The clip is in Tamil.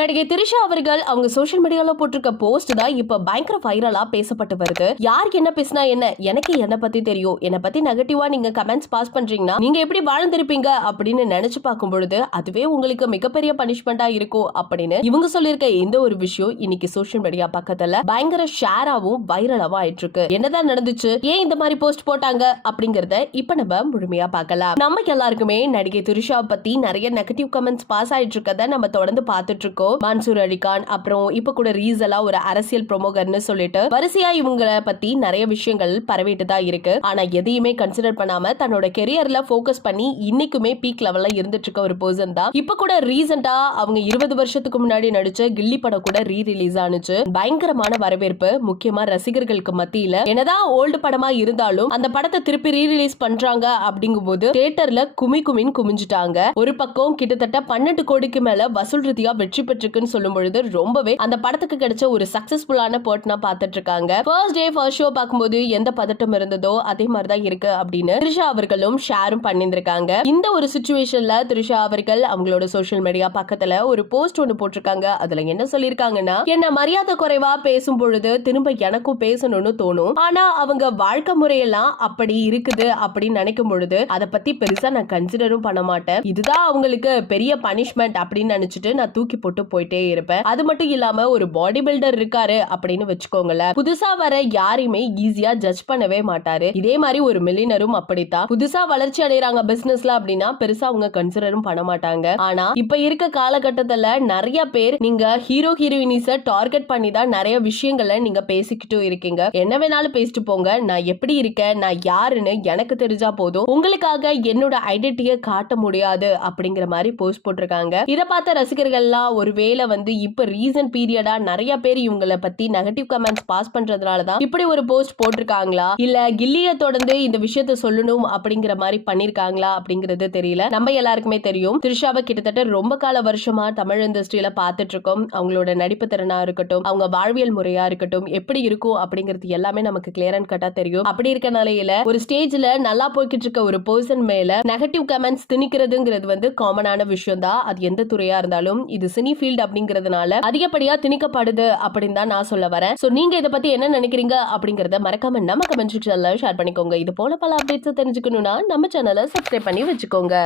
நடிகை திரிஷா அவர்கள் அவங்க சோஷியல் மீடியால போட்டிருக்க போஸ்ட் தான் இப்ப பயங்கர வைரலா பேசப்பட்டு வருது. யாருக்கு என்ன பேசினா என்ன? எனக்கு என்ன பத்தி தெரியும். என்ன பத்தி நெகட்டிவா நீங்க கமெண்ட்ஸ் பாஸ் பண்றீங்கன்னா நீங்க எப்படி வாழ்ந்திருப்பீங்க அப்படின்னு நினைச்சு பார்க்கும் பொழுது அதுவே உங்களுக்கு மிகப்பெரிய பனிஷ்மெண்டா இருக்கும் அப்படின்னு இவங்க சொல்லியிருக்க இந்த ஒரு விஷயம் இன்னைக்கு சோஷியல் மீடியா பக்கத்துல பயங்கர ஷேராவும் வைரலாவும் ஆயிட்டு இருக்கு என்னதான் நடந்துச்சு? ஏன் இந்த மாதிரி போஸ்ட் போட்டாங்க? அப்படிங்கறத இப்ப நம்ம முழுமையா பார்க்கலாம். நம்ம எல்லாருக்குமே நடிகை திரிஷா பத்தி நிறைய நெகட்டிவ் கமெண்ட்ஸ் பாஸ் ஆயிட்டு இருக்கதை நம்ம தொடர்ந்து பார்த்துட்டு இருக்கோம். மன்சூர் அலிகான் அப்புறம் இப்ப கூட ரீசலா ஒரு அரசியல் ப்ரொமோகர்னு சொல்லிட்டு வரிசையா இவங்களை பத்தி நிறைய விஷயங்கள் பரவிட்டு தான் இருக்கு. ஆனா எதையுமே கன்சிடர் பண்ணாம தன்னோட கெரியர்ல ஃபோக்கஸ் பண்ணி இன்னைக்குமே பீக் லெவல்ல இருந்துட்டு இருக்க ஒரு பர்சன் தான். இப்ப கூட ரீசெண்டா அவங்க இருபது வருஷத்துக்கு முன்னாடி நடிச்ச கில்லி படம் கூட ரீ ரிலீஸ் ஆனிச்சு. பயங்கரமான வரவேற்பு முக்கியமா ரசிகர்களுக்கு மத்தியில. என்னதான் ஓல்டு படமா இருந்தாலும் அந்த படத்தை திருப்பி ரீ ரிலீஸ் பண்றாங்க அப்படிங்கும் போது தியேட்டர்ல குமி குமின்னு குமிஞ்சிட்டாங்க. ஒரு பக்கம் கிட்டத்தட்ட பன்னெண்டு கோடிக்கு மேல வசூல் ரீதியா வெற்றி பெற்ற பெற்றிருக்குன்னு சொல்லும் பொழுது ரொம்பவே அந்த படத்துக்கு கிடைச்ச ஒரு சக்சஸ்ஃபுல்லான பர்ட்னா பார்த்துட்டு இருக்காங்க ஃபர்ஸ்ட் டே ஃபர்ஸ்ட் ஷோ பார்க்கும்போது எந்த பதட்டம் இருந்ததோ அதே மாதிரிதான் இருக்கு அப்படின்னு த்ரிஷா அவர்களும் ஷேரும் பண்ணியிருந்திருக்காங்க. இந்த ஒரு சுச்சுவேஷன்ல த்ரிஷா அவர்கள் அவங்களோட சோஷியல் மீடியா பக்கத்துல ஒரு போஸ்ட் ஒன்று போட்டிருக்காங்க. அதுல என்ன சொல்லியிருக்காங்கன்னா என்ன மரியாதை குறைவா பேசும் பொழுது திரும்ப எனக்கும் பேசணும்னு தோணும். ஆனா அவங்க வாழ்க்கை முறையெல்லாம் அப்படி இருக்குது அப்படின்னு நினைக்கும் பொழுது அதை பத்தி பெருசா நான் கன்சிடரும் பண்ண மாட்டேன். இதுதான் அவங்களுக்கு பெரிய பனிஷ்மெண்ட் அப்படின்னு நினைச்சிட்டு நான் தூக்கி போட்டு போயிட்டே இருப்பேன். அது மட்டும் இல்லாம ஒரு பாடி பில்டர் இருக்காரு அப்படின்னு வச்சுக்கோங்களேன். புதுசா வர யாரையுமே ஈஸியா ஜட்ஜ் பண்ணவே மாட்டாரு. இதே மாதிரி ஒரு மில்லினரும் அப்படித்தான். புதுசா வளர்ச்சி அடைறாங்க பிசினஸ்ல அப்படின்னா பெருசா அவங்க கன்சிடரும் பண்ண மாட்டாங்க. ஆனா இப்ப இருக்க காலகட்டத்துல நிறைய பேர் நீங்க ஹீரோ ஹீரோயினிஸ டார்கெட் பண்ணி தான் நிறைய விஷயங்களை நீங்க பேசிக்கிட்டும் இருக்கீங்க. என்ன வேணாலும் பேசிட்டு போங்க. நான் எப்படி இருக்கேன்? நான் யாருன்னு எனக்கு தெரிஞ்சா போதும். உங்களுக்காக என்னோட ஐடென்டிட்டியை காட்ட முடியாது அப்படிங்கிற மாதிரி போஸ்ட் போட்டிருக்காங்க. இதை பார்த்த ரசிகர்கள்லாம் ஒருவேளை வந்து இப்ப ரீசன்ட் பீரியடா நிறைய பேர் இவங்கள பத்தி நெகட்டிவ் கமெண்ட்ஸ் பாஸ் பண்றதுனால தான் இப்படி ஒரு போஸ்ட் போட்டிருக்காங்களா? இல்ல கில்லிய தொடர்ந்து இந்த விஷயத்த சொல்லணும் அப்படிங்கிற மாதிரி பண்ணிருக்காங்களா அப்படிங்கிறது தெரியல. நம்ம எல்லாருக்குமே தெரியும். திரிஷாவை கிட்டத்தட்ட ரொம்ப கால வருஷமா தமிழ் இண்டஸ்ட்ரியில பாத்துட்டு இருக்கோம். அவங்களோட நடிப்பு திறனா இருக்கட்டும் அவங்க வாழ்வியல் முறையா இருக்கட்டும் எப்படி இருக்கும் அப்படிங்கிறது எல்லாமே நமக்கு கிளியர் அண்ட் கட்டா தெரியும். அப்படி இருக்க நிலையில ஒரு ஸ்டேஜ்ல நல்லா போய்கிட்டு இருக்க ஒரு பர்சன் மேல நெகட்டிவ் கமெண்ட்ஸ் திணிக்கிறதுங்கிறது வந்து காமனான விஷயம் தான் அது எந்த துறையா இருந்தாலும் இது சினி ஃபீல்ட் அப்படிங்கறதுனால அதிகப்படியா திணிக்கப்படுது அப்படின்னு தான் நான் சொல்ல வரேன். சோ நீங்க இதை பத்தி என்ன நினைக்கிறீங்க அப்படிங்கறத மறக்காம நம்ம கமெண்ட் செக்ஷன்ல ஷேர் பண்ணிக்கோங்க. இது போல பல அப்டேட்ஸ் தெரிஞ்சுக்கணும்னா நம்ம சேனலை சப்ஸ்கிரைப் பண்ணி வச்சுக்கோங்க.